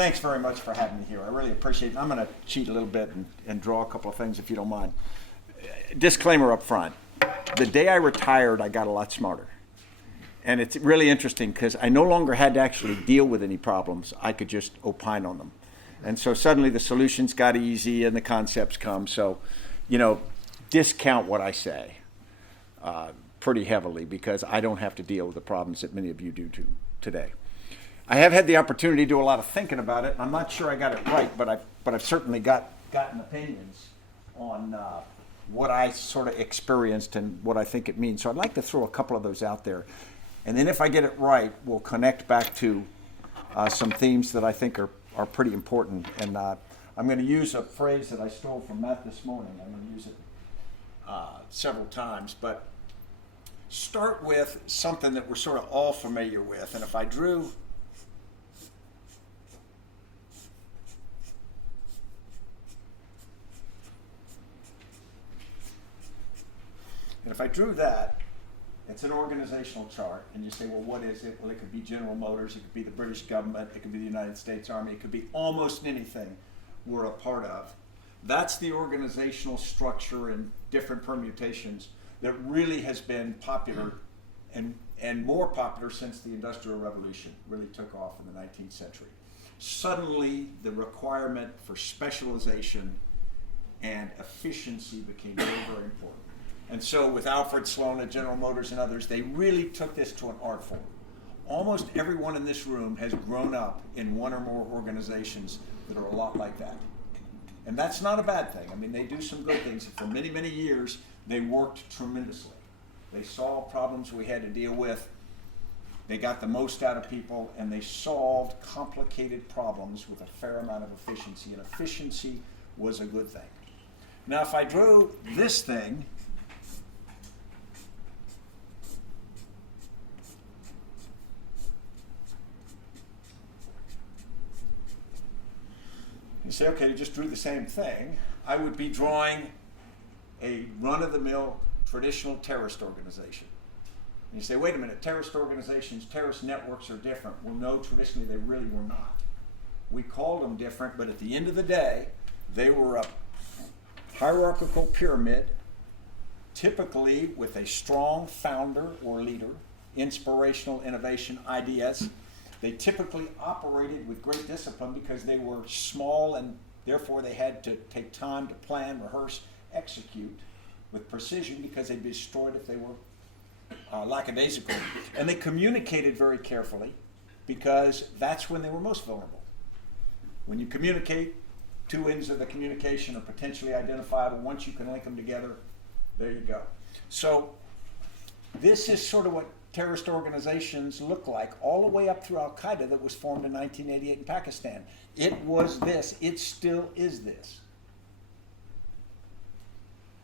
thanks very much for having me here. I really appreciate it. I'm going to cheat a little bit and draw a couple of things if you don't mind. Disclaimer up front. The day I retired, I got a lot smarter. And it's really interesting because I no longer had to actually deal with any problems. I could just opine on them. And so suddenly the solutions got easy and the concepts come. So, discount what I say pretty heavily because I don't have to deal with the problems that many of you do today. I have had the opportunity to do a lot of thinking about it. I'm not sure I got it right, but I've certainly gotten opinions on what I sort of experienced and what I think it means. So I'd like to throw a couple of those out there. And then if I get it right, we'll connect back to some themes that I think are pretty important. And I'm going to use a phrase that I stole from Matt this morning. I'm going to use it several times. But start with something that we're sort of all familiar with. And if I drew that, it's an organizational chart, and you say, well, what is it? Well, it could be General Motors, it could be the British government, it could be the United States Army, it could be almost anything we're a part of. That's the organizational structure in different permutations that really has been popular and more popular since the Industrial Revolution really took off in the 19th century. Suddenly, the requirement for specialization and efficiency became very, very important. And so with Alfred Sloan at General Motors and others, they really took this to an art form. Almost everyone in this room has grown up in one or more organizations that are a lot like that. And that's not a bad thing. I mean, they do some good things. For many, many years, they worked tremendously. They saw problems we had to deal with. They got the most out of people, and they solved complicated problems with a fair amount of efficiency. And efficiency was a good thing. Now, if I drew this thing, you say, okay, you just drew the same thing. I would be drawing a run-of-the-mill traditional terrorist organization. And you say, wait a minute, terrorist organizations, terrorist networks are different. Well, no, traditionally they really were not. We called them different, but at the end of the day, they were a hierarchical pyramid, typically with a strong founder or leader, inspirational innovation ideas. They typically operated with great discipline because they were small and therefore they had to take time to plan, rehearse, execute with precision because they'd be destroyed if they were lackadaisical. And they communicated very carefully because that's when they were most vulnerable. When you communicate, two ends of the communication are potentially identifiable. Once you can link them together, there you go. So this is sort of what terrorist organizations look like all the way up through Al-Qaeda that was formed in 1988 in Pakistan. It was this. It still is this.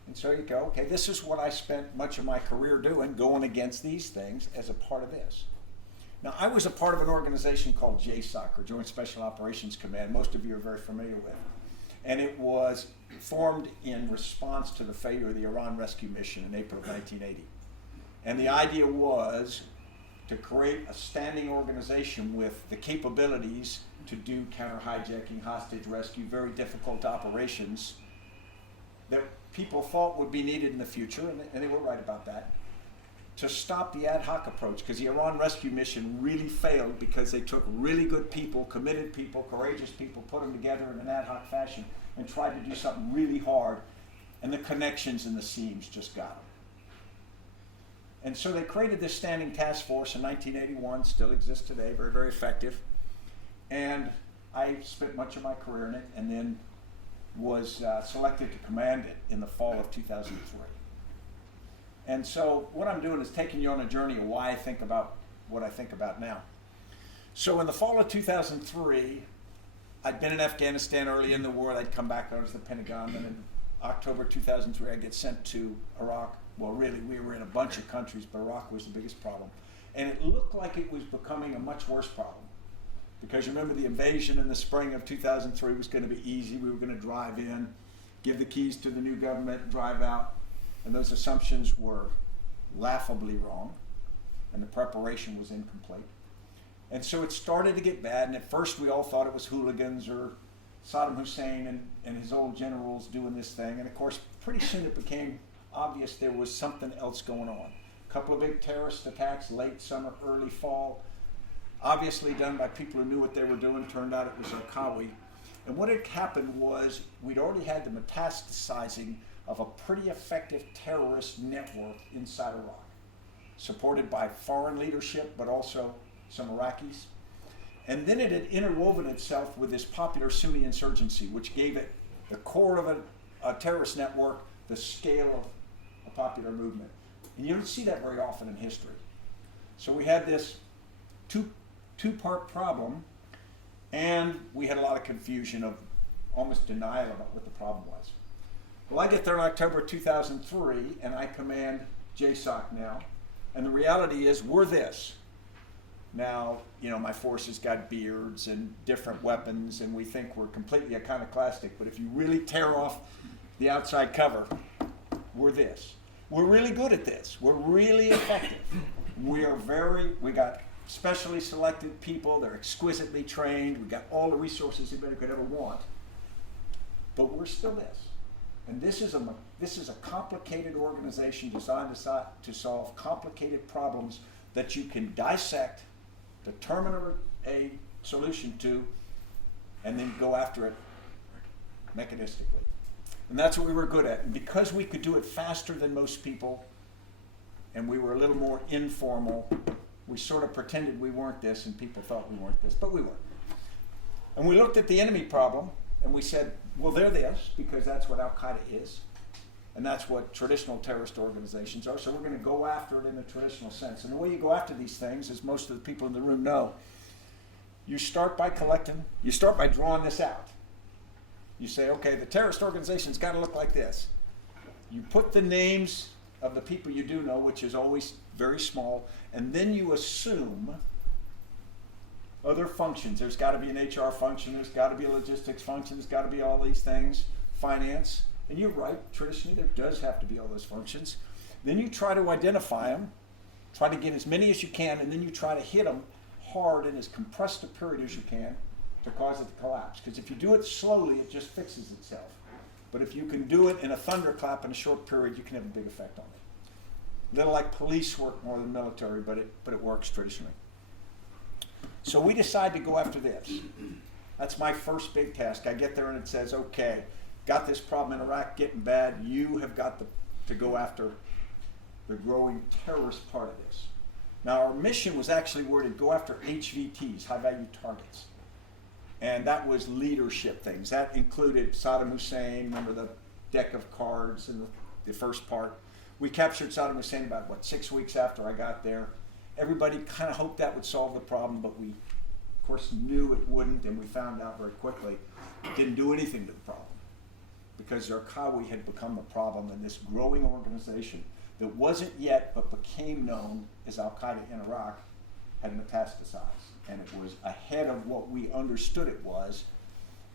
And so you go, okay, this is what I spent much of my career doing, going against these things as a part of this. Now, I was a part of an organization called JSOC, or Joint Special Operations Command. Most of you are very familiar with. And it was formed in response to the failure of the Iran rescue mission in April of 1980. And the idea was to create a standing organization with the capabilities to do counter-hijacking, hostage rescue, very difficult operations that people thought would be needed in the future, and they were right about that, to stop the ad hoc approach, because the Iran rescue mission really failed because they took really good people, committed people, courageous people, put them together in an ad hoc fashion, and tried to do something really hard, and the connections and the seams just got them. And so they created this standing task force in 1981, still exists today, very, very effective. And I spent much of my career in it and then was selected to command it in the fall of 2003. And so what I'm doing is taking you on a journey of why I think about what I think about now. So in the fall of 2003, I'd been in Afghanistan early in the war. I'd come back, I was at the Pentagon, and in October 2003, I'd get sent to Iraq. Well, really, we were in a bunch of countries, but Iraq was the biggest problem. And it looked like it was becoming a much worse problem. Because you remember the invasion in the spring of 2003 was going to be easy. We were going to drive in, give the keys to the new government, drive out. And those assumptions were laughably wrong. And the preparation was incomplete. And so it started to get bad, and at first we all thought it was hooligans or Saddam Hussein and his old generals doing this thing. And of course, pretty soon it became obvious there was something else going on. A couple of big terrorist attacks, late summer, early fall, obviously done by people who knew what they were doing. Turned out it was Al-Qawi. And what had happened was we'd already had the metastasizing of a pretty effective terrorist network inside Iraq, supported by foreign leadership, but also some Iraqis. And then it had interwoven itself with this popular Sunni insurgency, which gave it the core of a terrorist network, the scale of a popular movement. And you don't see that very often in history. So we had this two-part problem, and we had a lot of confusion of almost denial about what the problem was. Well, I get there in October 2003, and I command JSOC now. And the reality is, we're this. Now, you know, my forces got beards and different weapons, and we think we're completely iconoclastic, but if you really tear off the outside cover, we're this. We're really good at this. We're really effective. We got specially selected people. They're exquisitely trained. We got all the resources anybody could ever want, but we're still this. And this is a complicated organization designed to solve complicated problems that you can dissect, determine a solution to, and then go after it mechanistically. And that's what we were good at. And because we could do it faster than most people, and we were a little more informal, we sort of pretended we weren't this, and people thought we weren't this, but we weren't. And we looked at the enemy problem, and we said, well, they're this, because that's what Al-Qaeda is, and that's what traditional terrorist organizations are, so we're going to go after it in a traditional sense. And the way you go after these things, as most of the people in the room know, you start by drawing this out. You say, okay, the terrorist organization's got to look like this. You put the names of the people you do know, which is always very small, and then you assume other functions. There's got to be an HR function, there's got to be a logistics function, there's got to be all these things, finance. And you're right, traditionally there does have to be all those functions. Then you try to identify them, try to get as many as you can, and then you try to hit them hard in as compressed a period as you can to cause it to collapse. Because if you do it slowly, it just fixes itself. But if you can do it in a thunderclap in a short period, you can have a big effect on it. A little like police work more than military, but it works traditionally. So we decide to go after this. That's my first big task. I get there and it says, okay, got this problem in Iraq getting bad. You have got to go after the growing terrorist part of this. Now our mission was actually worded, go after HVTs, high value targets. And that was leadership things. That included Saddam Hussein, remember the deck of cards in the first part. We captured Saddam Hussein about, 6 weeks after I got there. Everybody kind of hoped that would solve the problem, but we, of course, knew it wouldn't, and we found out very quickly it didn't do anything to the problem. Because Al-Qawi had become the problem in this growing organization that wasn't yet, but became known as Al-Qaeda in Iraq, had metastasized. And it was ahead of what we understood it was,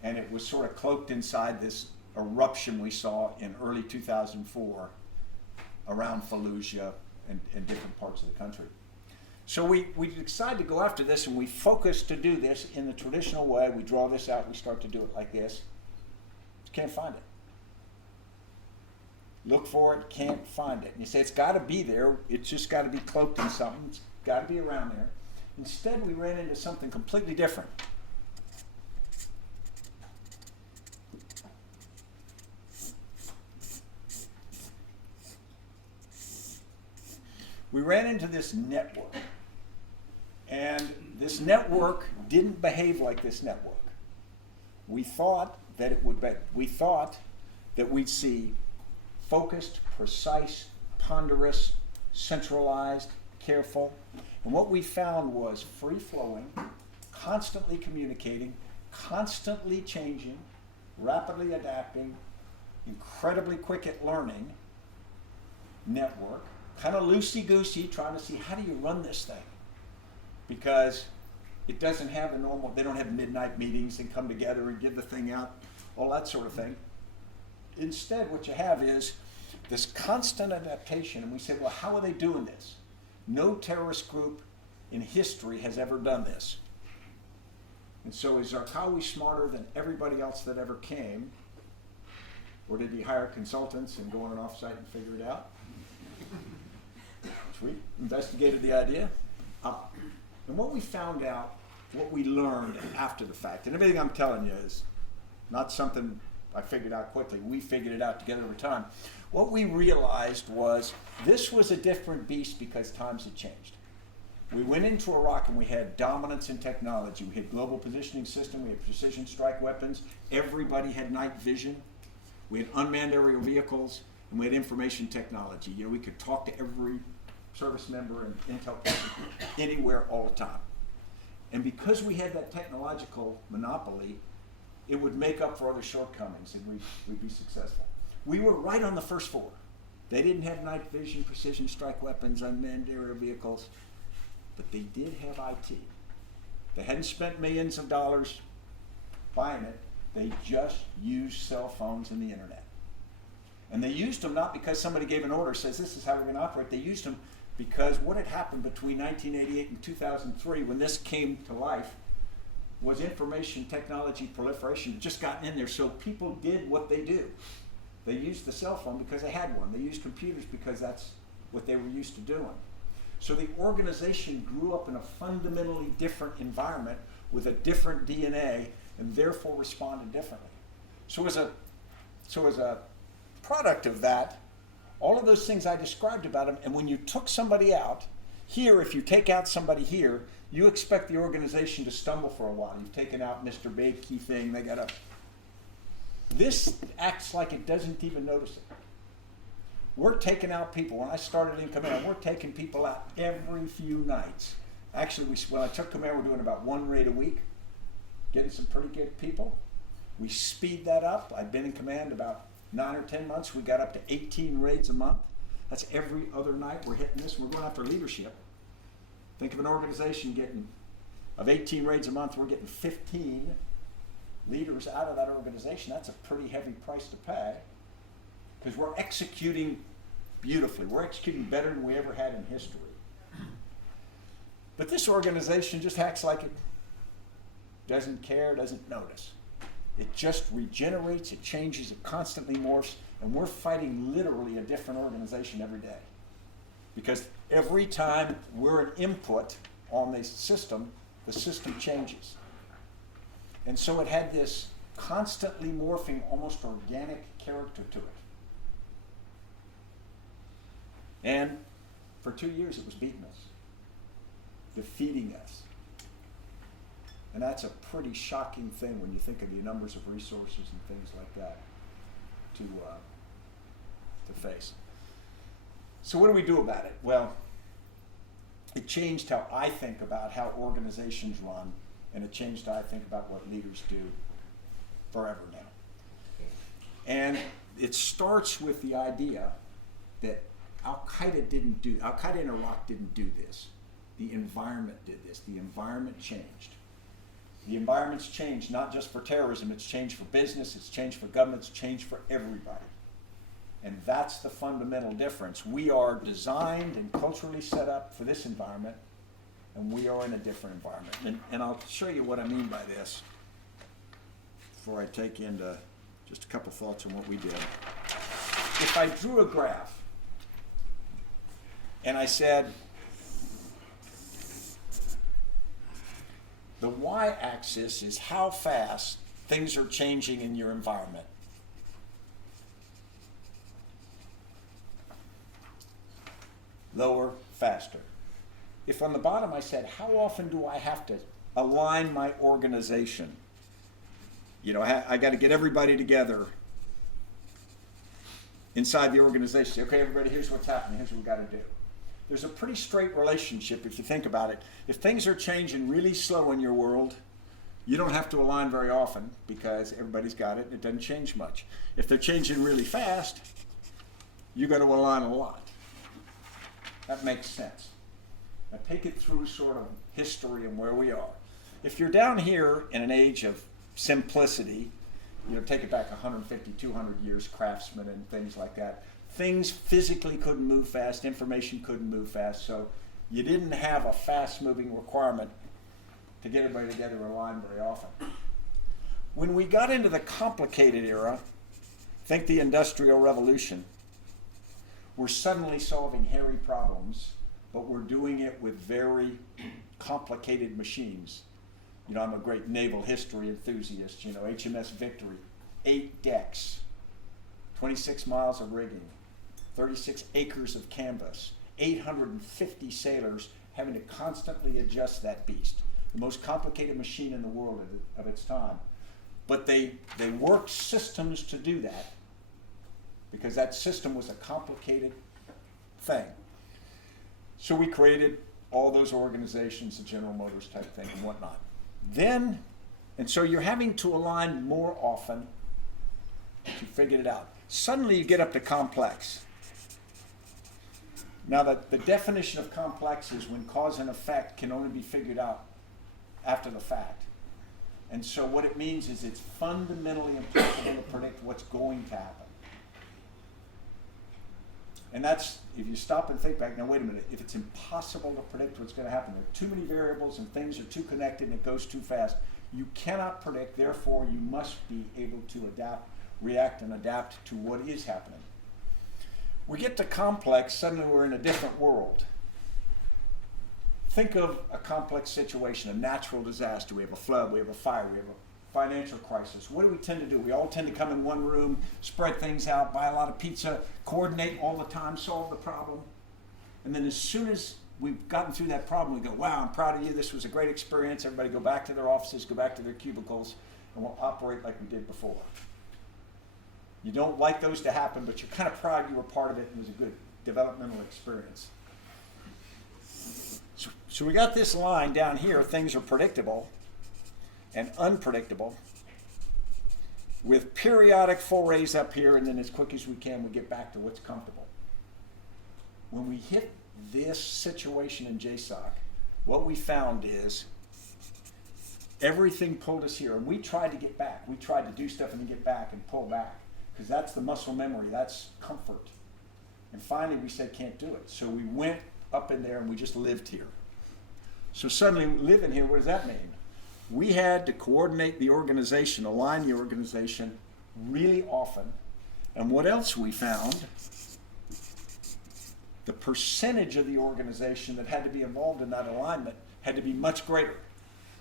and it was sort of cloaked inside this eruption we saw in early 2004 around Fallujah and different parts of the country. So we decided to go after this, and we focused to do this in the traditional way. We draw this out, we start to do it like this. Just can't find it. Look for it, can't find it. And you say, it's got to be there, it's just got to be cloaked in something, it's got to be around there. Instead, we ran into something completely different. We ran into this network. And this network didn't behave like this network. We thought that it would be, we thought that we'd see focused, precise, ponderous, centralized, careful. And what we found was free-flowing, constantly communicating, constantly changing, rapidly adapting, incredibly quick at learning network, kind of loosey-goosey, trying to see how do you run this thing? Because it doesn't have the normal, they don't have midnight meetings and come together and give the thing out, all that sort of thing. Instead, what you have is this constant adaptation, and we said, well, how are they doing this? No terrorist group in history has ever done this. And so is Zarqawi smarter than everybody else that ever came? Or did he hire consultants and go on an offsite and figure it out? We investigated the idea. And what we found out, what we learned after the fact, and everything I'm telling you is not something I figured out quickly. We figured it out together over time. What we realized was this was a different beast because times had changed. We went into Iraq and we had dominance in technology. We had global positioning system, we had precision strike weapons, everybody had night vision, we had unmanned aerial vehicles, and we had information technology. You know, we could talk to every service member and intel person anywhere all the time. And because we had that technological monopoly, it would make up for other shortcomings and we'd be successful. We were right on the first four. They didn't have night vision, precision strike weapons, unmanned aerial vehicles, but they did have IT. They hadn't spent millions of dollars buying it. They just used cell phones and the internet. And they used them not because somebody gave an order, says this is how we're going to operate. They used them because what had happened between 1988 and 2003 when this came to life was information technology proliferation had just gotten in there. So people did what they do. They used the cell phone because they had one. They used computers because that's what they were used to doing. So the organization grew up in a fundamentally different environment with a different DNA and therefore responded differently. So as a product of that, all of those things I described about them, and when you took somebody out, here, if you take out somebody here, you expect the organization to stumble for a while. You've taken out Mr. Big key thing, they got up. This acts like it doesn't even notice it. We're taking out people. When I started in command, we're taking people out every few nights. Actually, when I took command, we're doing about one raid a week, getting some pretty good people. We speed that up. I've been in command about 9 or 10 months. We got up to 18 raids a month. That's every other night we're hitting this. We're going after leadership. Think of an organization getting, of 18 raids a month, we're getting 15 leaders out of that organization. That's a pretty heavy price to pay because we're executing beautifully. We're executing better than we ever had in history. But this organization just acts like it doesn't care, doesn't notice. It just regenerates, it changes, it constantly morphs, and we're fighting literally a different organization every day. Because every time we're an input on the system changes. And so it had this constantly morphing, almost organic character to it. And for 2 years it was beating us, defeating us. And that's a pretty shocking thing when you think of the numbers of resources and things like that to face. So what do we do about it? Well, it changed how I think about how organizations run, and it changed how I think about what leaders do forever now. And it starts with the idea that Al-Qaeda in Iraq didn't do this. The environment did this. The environment changed. The environment's changed not just for terrorism, it's changed for business, it's changed for government, it's changed for everybody. And that's the fundamental difference. We are designed and culturally set up for this environment, and we are in a different environment. And I'll show you what I mean by this before I take into just a couple thoughts on what we did. If I drew a graph and I said, the y-axis is how fast things are changing in your environment. Lower, faster. If on the bottom I said, how often do I have to align my organization? You know, I got to get everybody together inside the organization. Say, okay, everybody, here's what's happening. Here's what we got to do. There's a pretty straight relationship if you think about it. If things are changing really slow in your world, you don't have to align very often because everybody's got it. It doesn't change much. If they're changing really fast, you got to align a lot. That makes sense. Now take it through sort of history and where we are. If you're down here in an age of simplicity, you know, take it back 150, 200 years, craftsmen and things like that. Things physically couldn't move fast, information couldn't move fast, so You didn't have a fast-moving requirement to get everybody together in line very often. When we got into the complicated era, think the Industrial Revolution, we're suddenly solving hairy problems, but we're doing it with very complicated machines. You know, I'm a great naval history enthusiast. You know, HMS Victory, 8 decks, 26 miles of rigging, 36 acres of canvas, 850 sailors having to constantly adjust that beast. The most complicated machine in the world of its time. But they worked systems to do that because that system was a complicated thing. So we created all those organizations, the General Motors type thing and whatnot. Then, and so you're having to align more often to figure it out. Suddenly you get up to complex. Now the definition of complex is when cause and effect can only be figured out after the fact. And so what it means is it's fundamentally impossible to predict what's going to happen. And that's, if you stop and think back, now wait a minute, if it's impossible to predict what's going to happen, there are too many variables and things are too connected and it goes too fast, you cannot predict, therefore you must be able to adapt, react and adapt to what is happening. We get to complex, suddenly we're in a different world. Think of a complex situation, a natural disaster. We have a flood, we have a fire, we have a financial crisis. What do we tend to do? We all tend to come in one room, spread things out, buy a lot of pizza, coordinate all the time, solve the problem. And then as soon as we've gotten through that problem, we go, wow, I'm proud of you, this was a great experience. Everybody go back to their offices, go back to their cubicles, and we'll operate like we did before. You don't like those to happen, but you're kind of proud you were part of it and it was a good developmental experience. So we got this line down here, things are predictable and unpredictable, with periodic forays up here, and then as quick as we can, we get back to what's comfortable. When we hit this situation in JSOC, what we found is everything pulled us here, and we tried to get back. We tried to do stuff and then get back and pull back, because that's the muscle memory, that's comfort. And finally we said, can't do it. So we went up in there and we just lived here. So suddenly living here, what does that mean? We had to coordinate the organization, align the organization really often. And what else we found? The percentage of the organization that had to be involved in that alignment had to be much greater.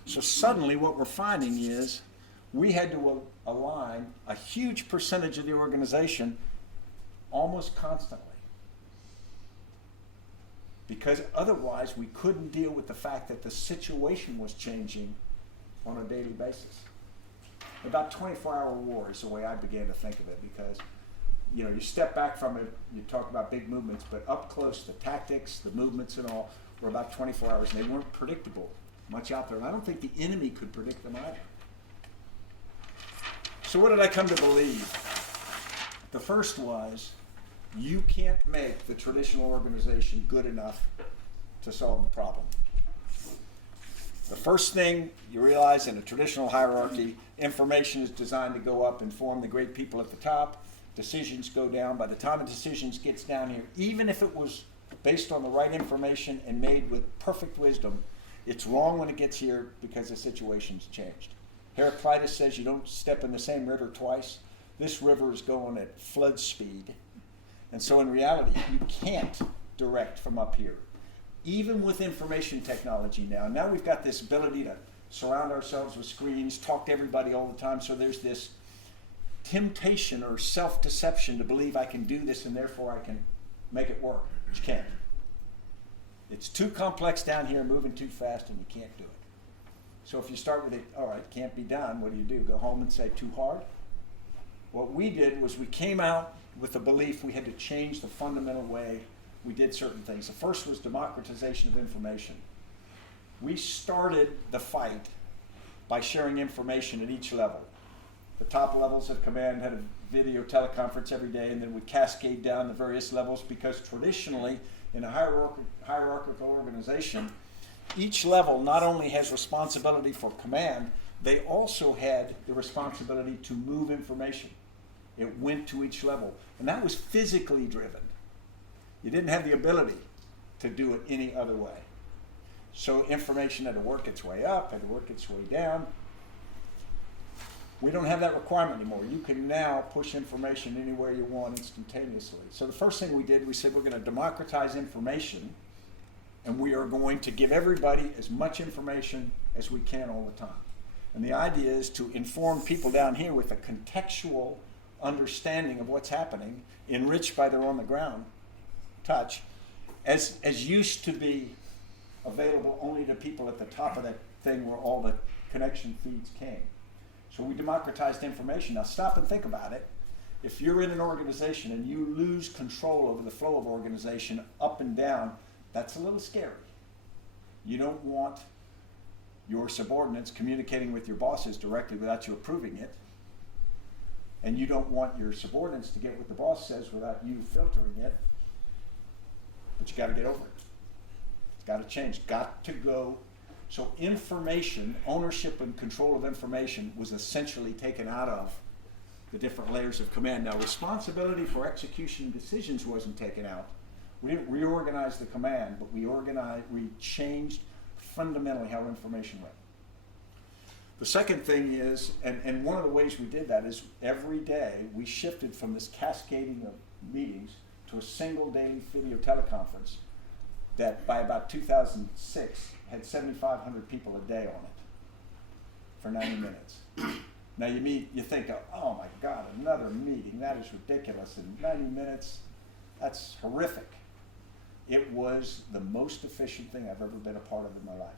So suddenly what we're finding is we had to align a huge percentage of the organization almost constantly. Because otherwise we couldn't deal with the fact that the situation was changing on a daily basis. About 24-hour war is the way I began to think of it, because you know, you step back from it, you talk about big movements, but up close, the tactics, the movements and all were about 24 hours, and they weren't predictable much out there. And I don't think the enemy could predict them either. So what did I come to believe? The first was, you can't make the traditional organization good enough to solve the problem. The first thing you realize in a traditional hierarchy, information is designed to go up and form the great people at the top. Decisions go down. By the time a decision gets down here, even if it was based on the right information and made with perfect wisdom, it's wrong when it gets here because the situation's changed. Heraclitus says you don't step in the same river twice. This river is going at flood speed. And so in reality, you can't direct from up here. Even with information technology now we've got this ability to surround ourselves with screens, talk to everybody all the time, so there's this temptation or self-deception to believe I can do this and therefore I can make it work. But you can't. It's too complex down here, moving too fast, and you can't do it. So if you start with it, all right, can't be done, what do? Go home and say, too hard? What we did was we came out with the belief we had to change the fundamental way we did certain things. The first was democratization of information. We started the fight by sharing information at each level. The top levels of command had a video teleconference every day, and then we cascade down the various levels, because traditionally in a hierarchical organization, each level not only has responsibility for command, they also had the responsibility to move information. It went to each level, and that was physically driven. You didn't have the ability to do it any other way. So information had to work its way up, had to work its way down. We don't have that requirement anymore. You can now push information anywhere you want instantaneously. So the first thing we did, we said we're going to democratize information, and we are going to give everybody as much information as we can all the time. And the idea is to inform people down here with a contextual understanding of what's happening, enriched by their on-the-ground touch, as used to be available only to people at the top of that thing where all the connection feeds came. So we democratized information. Now stop and think about it. If you're in an organization and you lose control over the flow of organization up and down, that's a little scary. You don't want your subordinates communicating with your bosses directly without you approving it. And you don't want your subordinates to get what the boss says without you filtering it. But you got to get over it. It's got to change. Got to go. So information, ownership and control of information was essentially taken out of the different layers of command. Now, responsibility for execution decisions wasn't taken out. We didn't reorganize the command, but we changed fundamentally how information went. The second thing is, and one of the ways we did that is every day we shifted from this cascading of meetings to a single daily video teleconference that by about 2006 had 7,500 people a day on it for 90 minutes. Now you think, oh my God, another meeting, that is ridiculous. In 90 minutes, that's horrific. It was the most efficient thing I've ever been a part of in my life,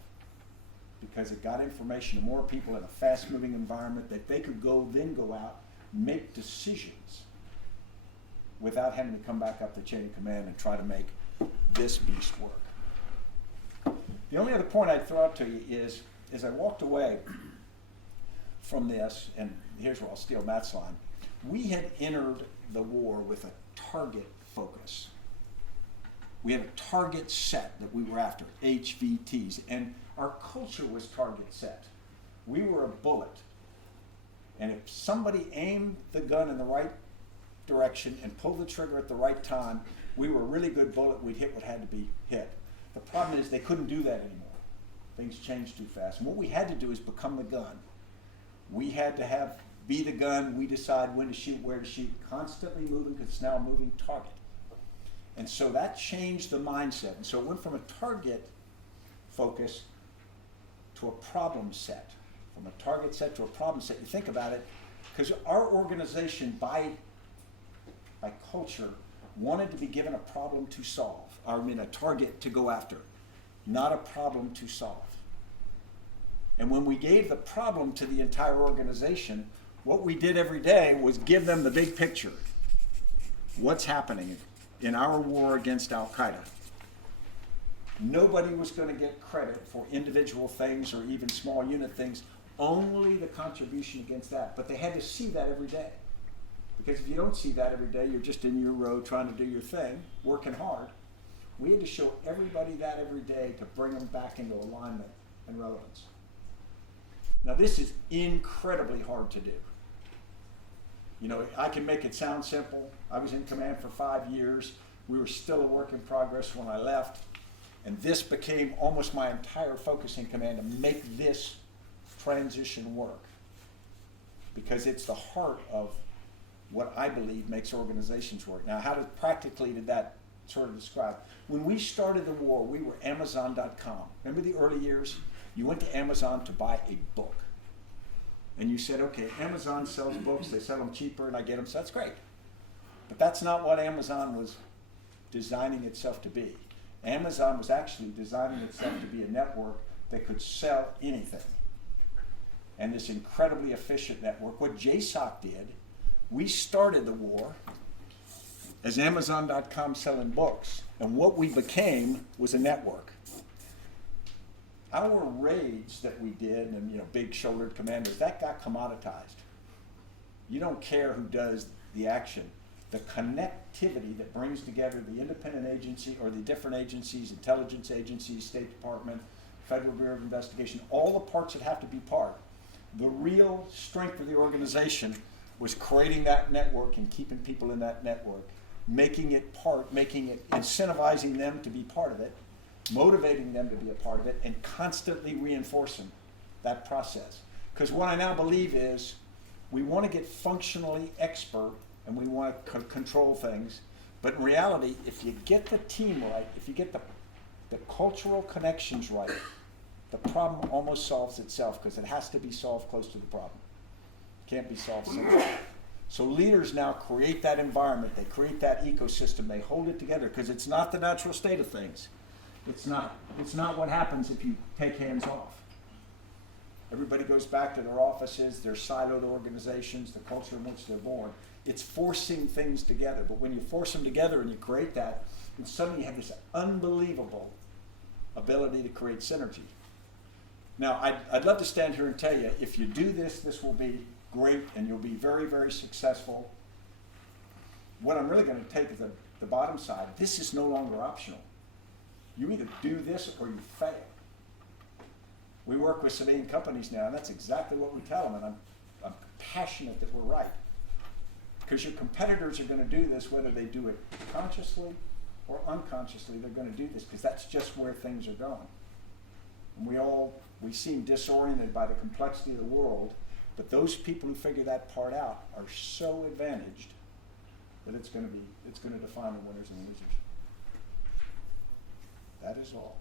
because it got information to more people in a fast-moving environment that they could then go out, make decisions without having to come back up the chain of command and try to make this beast work. The only other point I'd throw out to you is, as I walked away from this, and here's where I'll steal Matt's line, we had entered the war with a target focus. We had a target set that we were after, HVTs, and our culture was target set. We were a bullet, and if somebody aimed the gun in the right direction and pulled the trigger at the right time, we were a really good bullet. We'd hit what had to be hit. The problem is they couldn't do that anymore. Things changed too fast. And what we had to do is become the gun. We had to be the gun. We decide when to shoot, where to shoot, constantly moving, because it's now a moving target. And so that changed the mindset. And so it went from a target focus to a problem set. From a target set to a problem set. You think about it, because our organization by culture wanted to be given a problem to solve. I mean, a target to go after, not a problem to solve. And when we gave the problem to the entire organization, what we did every day was give them the big picture. What's happening in our war against Al-Qaeda? Nobody was going to get credit for individual things or even small unit things, only the contribution against that. But they had to see that every day. Because if you don't see that every day, you're just in your row trying to do your thing, working hard. We had to show everybody that every day to bring them back into alignment and relevance. Now this is incredibly hard to do. You know, I can make it sound simple. I was in command for 5 years. We were still a work in progress when I left. And this became almost my entire focus in command, to make this transition work. Because it's the heart of what I believe makes organizations work. Now, how practically did that sort of describe? When we started the war, we were Amazon.com. Remember the early years? You went to Amazon to buy a book. And you said, okay, Amazon sells books, they sell them cheaper and I get them, so that's great. But that's not what Amazon was designing itself to be. Amazon was actually designing itself to be a network that could sell anything. And this incredibly efficient network, what JSOC did, we started the war as Amazon.com selling books, and what we became was a network. Our raids that we did, and big-shouldered commanders, that got commoditized. You don't care who does the action. The connectivity that brings together the independent agency or the different agencies, intelligence agencies, State Department, Federal Bureau of Investigation, all the parts that have to be part. The real strength of the organization was creating that network and keeping people in that network making it incentivizing them to be part of it, motivating them to be a part of it, and constantly reinforcing that process. Because what I now believe is we want to get functionally expert and we want to control things, but in reality, if you get the team right, if you get the cultural connections right, the problem almost solves itself, because it has to be solved close to the problem. It can't be solved centrally. So leaders now create that environment, they create that ecosystem, they hold it together, because it's not the natural state of things. It's not what happens if you take hands off. Everybody goes back to their offices, their siloed organizations, the culture in which they're born. It's forcing things together, but when you force them together and you create that, and suddenly you have this unbelievable ability to create synergy. Now, I'd love to stand here and tell you, if you do this, this will be great, and you'll be very, very successful. What I'm really going to take is the bottom side. This is no longer optional. You either do this or you fail. We work with civilian companies now, and that's exactly what we tell them, and I'm passionate that we're right. Because your competitors are going to do this, whether they do it consciously or unconsciously, they're going to do this, because that's just where things are going. And we seem disoriented by the complexity of the world, but those people who figure that part out are so advantaged that it's going to define the winners and losers. That is all.